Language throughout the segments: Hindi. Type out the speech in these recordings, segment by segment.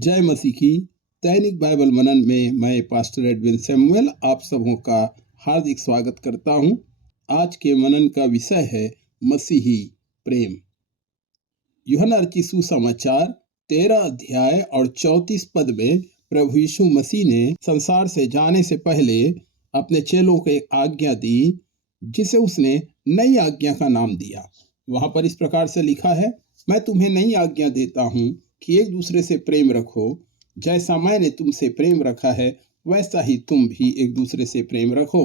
जय मसीह की। दैनिक बाइबल मनन में मैं पास्टर एडविन सैमुअल आप सबों का हार्दिक स्वागत करता हूं। आज के मनन का विषय है मसीही प्रेम। यूहन्ना रचित सुसमाचार 13 अध्याय और 34 पद में प्रभु यीशु मसीह ने संसार से जाने से पहले अपने चेलों को एक आज्ञा दी, जिसे उसने नई आज्ञा का नाम दिया। वहां पर इस प्रकार से लिखा है, मैं तुम्हें नई आज्ञा देता हूं कि एक दूसरे से प्रेम रखो। जैसा मैंने तुमसे प्रेम रखा है, वैसा ही तुम भी एक दूसरे से प्रेम रखो।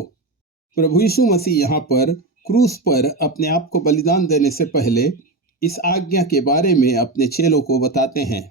प्रभु यीशु मसीह यहाँ पर क्रूस पर अपने आप को बलिदान देने से पहले इस आज्ञा के बारे में अपने चेलों को बताते हैं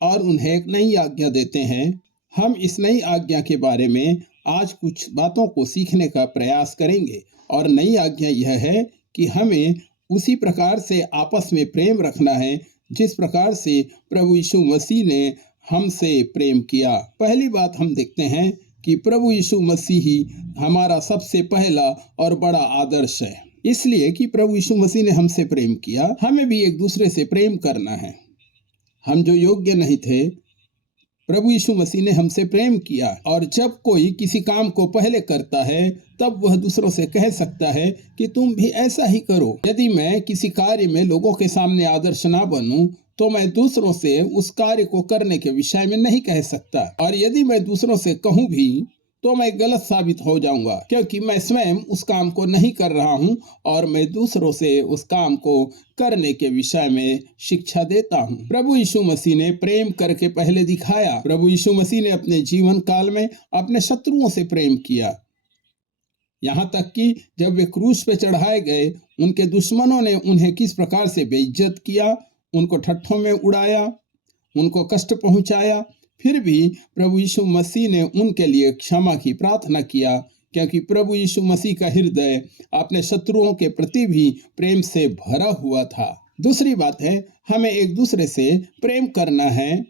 और उन्हें एक नई आज्ञा देते हैं। हम इस नई आज्ञा के बारे में आज कुछ बातों को सीखने का प्रयास करेंगे और नई आज्ञा यह है कि हमें उसी प्रकार से आपस में प्रेम रखना है जिस प्रकार से प्रभु यीशु मसीह ने हमसे प्रेम किया। पहली बात हम देखते हैं कि प्रभु यीशु मसीह ही हमारा सबसे पहला और बड़ा आदर्श है, इसलिए कि प्रभु यीशु मसीह ने हमसे प्रेम किया। हमें भी एक दूसरे से प्रेम करना है। हम जो योग्य नहीं थे, प्रभु यीशु मसीह ने हमसे प्रेम किया, और जब कोई किसी काम को पहले करता है तब वह दूसरों से कह सकता है कि तुम भी ऐसा ही करो। यदि मैं किसी कार्य में लोगों के सामने आदर्श ना बनूं, तो मैं दूसरों से उस कार्य को करने के विषय में नहीं कह सकता, और यदि मैं दूसरों से कहूं भी तो मैं गलत साबित हो जाऊंगा, क्योंकि मैं स्वयं उस काम को नहीं कर रहा हूं और मैं दूसरों से उस काम को करने के विषय में शिक्षा देता हूं। प्रभु यीशु मसीह ने प्रेम करके पहले दिखाया। प्रभु यीशु मसीह ने अपने जीवन काल में अपने शत्रुओं से प्रेम किया, यहाँ तक कि जब वे क्रूस पे चढ़ाए गए, उनके दुश्मनों ने उन्हें किस प्रकार से बेइज्जत किया, उनको ठट्ठों में उड़ाया, उनको कष्ट पहुंचाया, फिर भी प्रभु यीशु मसीह ने उनके लिए क्षमा की प्रार्थना किया, क्योंकि प्रभु यीशु मसीह का हृदय अपने शत्रुओं के प्रति भी प्रेम से भरा हुआ था। दूसरी बात है, हमें एक दूसरे से प्रेम करना है,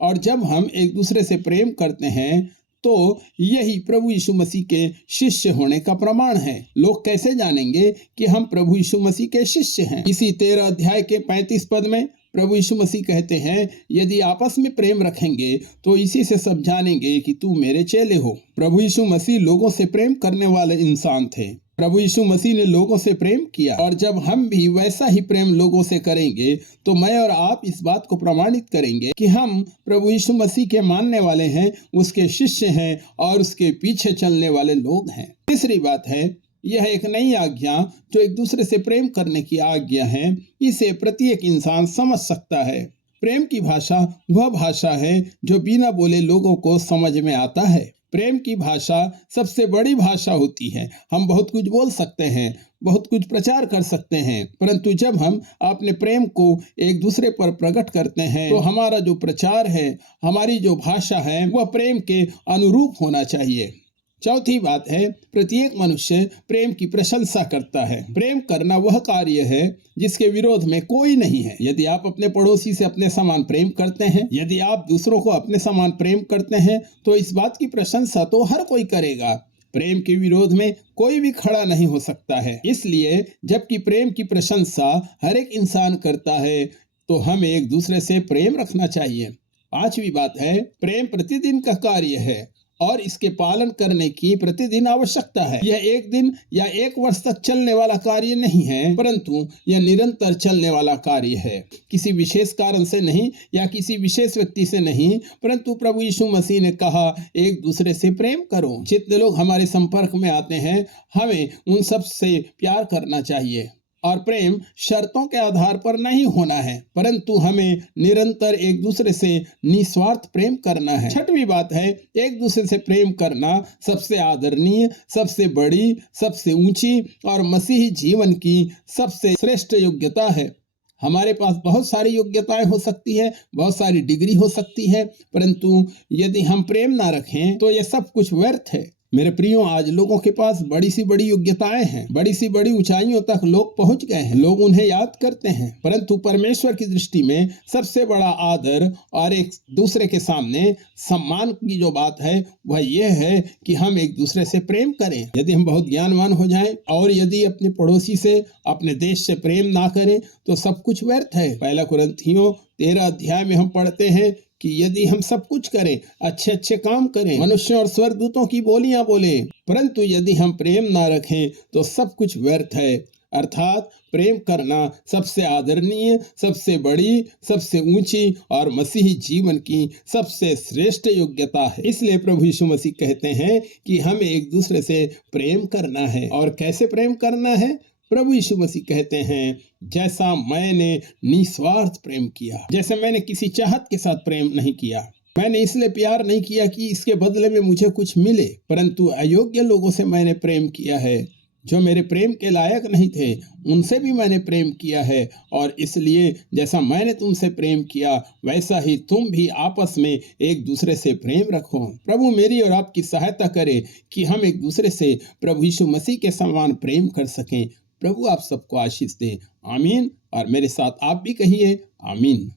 और जब हम एक दूसरे से प्रेम करते हैं तो यही प्रभु यीशु मसीह के शिष्य होने का प्रमाण है। लोग कैसे जानेंगे कि हम प्रभु यीशु मसीह के शिष्य हैं? इसी 13 अध्याय के 35 पद में प्रभु यीशु मसीह कहते हैं, यदि आपस में प्रेम रखेंगे तो इसी से सब जानेंगे कि तू मेरे चेले हो। प्रभु यीशु मसीह लोगों से प्रेम करने वाले इंसान थे। प्रभु यीशु मसीह ने लोगों से प्रेम किया, और जब हम भी वैसा ही प्रेम लोगों से करेंगे तो मैं और आप इस बात को प्रमाणित करेंगे कि हम प्रभु यीशु मसीह के मानने वाले हैं, उसके शिष्य हैं और उसके पीछे चलने वाले लोग हैं। तीसरी बात है, यह एक नई आज्ञा जो एक दूसरे से प्रेम करने की आज्ञा है, इसे प्रत्येक इंसान समझ सकता है। प्रेम की भाषा वह भाषा है जो बिना बोले लोगों को समझ में आता है। प्रेम की भाषा सबसे बड़ी भाषा होती है। हम बहुत कुछ बोल सकते हैं, बहुत कुछ प्रचार कर सकते हैं, परंतु जब हम अपने प्रेम को एक दूसरे पर प्रकट करते हैं तो हमारा जो प्रचार है, हमारी जो भाषा है, वह प्रेम के अनुरूप होना चाहिए। चौथी बात है, प्रत्येक मनुष्य प्रेम की प्रशंसा करता है। प्रेम करना वह कार्य है जिसके विरोध में कोई नहीं है। यदि आप अपने पड़ोसी से अपने समान प्रेम करते हैं, यदि आप दूसरों को अपने समान प्रेम करते हैं, तो इस बात की प्रशंसा तो हर कोई करेगा। प्रेम के विरोध में कोई भी खड़ा नहीं हो सकता है। इसलिए जबकि प्रेम की प्रशंसा हर एक इंसान करता है, तो हमें एक दूसरे से प्रेम रखना चाहिए। पांचवी बात है, प्रेम प्रतिदिन का कार्य है और इसके पालन करने की प्रतिदिन आवश्यकता है। यह एक दिन या एक वर्ष तक चलने वाला कार्य नहीं है, परंतु यह निरंतर चलने वाला कार्य है। किसी विशेष कारण से नहीं या किसी विशेष व्यक्ति से नहीं, परंतु प्रभु यीशु मसीह ने कहा, एक दूसरे से प्रेम करो। जितने लोग हमारे संपर्क में आते हैं, हमें उन सब से प्यार करना चाहिए, और प्रेम शर्तों के आधार पर नहीं होना है, परंतु हमें निरंतर एक दूसरे से निस्वार्थ प्रेम करना है। छठवीं बात है, एक दूसरे से प्रेम करना सबसे आदरणीय, सबसे बड़ी, सबसे ऊंची और मसीही जीवन की सबसे श्रेष्ठ योग्यता है। हमारे पास बहुत सारी योग्यताएं हो सकती है, बहुत सारी डिग्री हो सकती है, परंतु यदि हम प्रेम ना रखें तो यह सब कुछ व्यर्थ है। मेरे प्रियो, आज लोगों के पास बड़ी सी बड़ी योग्यताएं हैं, बड़ी सी बड़ी ऊंचाइयों तक लोग पहुंच गए हैं, लोग उन्हें याद करते हैं, परंतु परमेश्वर की दृष्टि में सबसे बड़ा आदर और एक दूसरे के सामने सम्मान की जो बात है वह यह है कि हम एक दूसरे से प्रेम करें। यदि हम बहुत ज्ञानवान हो जाएं और यदि अपने पड़ोसी से, अपने देश से प्रेम ना करें तो सब कुछ व्यर्थ है। पहला कुरिन्थियों 13 अध्याय में हम पढ़ते हैं कि यदि हम सब कुछ करें, अच्छे अच्छे काम करें, मनुष्यों और स्वर्गदूतों की बोलियां बोलें, परंतु यदि हम प्रेम ना रखें तो सब कुछ व्यर्थ है। अर्थात प्रेम करना सबसे आदरणीय, सबसे बड़ी, सबसे ऊंची और मसीही जीवन की सबसे श्रेष्ठ योग्यता है। इसलिए प्रभु यीशु मसीह कहते हैं कि हमें एक दूसरे से प्रेम करना है। और कैसे प्रेम करना है? प्रभु यीशु मसीह कहते हैं, जैसा मैंने निस्वार्थ प्रेम किया। जैसे मैंने किसी चाहत के साथ प्रेम नहीं किया। मैंने इसलिए प्यार नहीं किया कि इसके बदले में मुझे कुछ मिले, परंतु अयोग्य लोगों से मैंने प्रेम किया है, जो मेरे प्रेम के लायक नहीं थे, उनसे भी मैंने प्रेम किया है। और इसलिए जैसा मैंने तुमसे प्रेम किया, वैसा ही तुम भी आपस में एक दूसरे से प्रेम रखो। प्रभु मेरी और आपकी सहायता करे कि हम एक दूसरे से प्रभु यीशु मसीह के समान प्रेम कर सकें। प्रभु आप सबको आशीष दे। आमीन। और मेरे साथ आप भी कहिए, आमीन।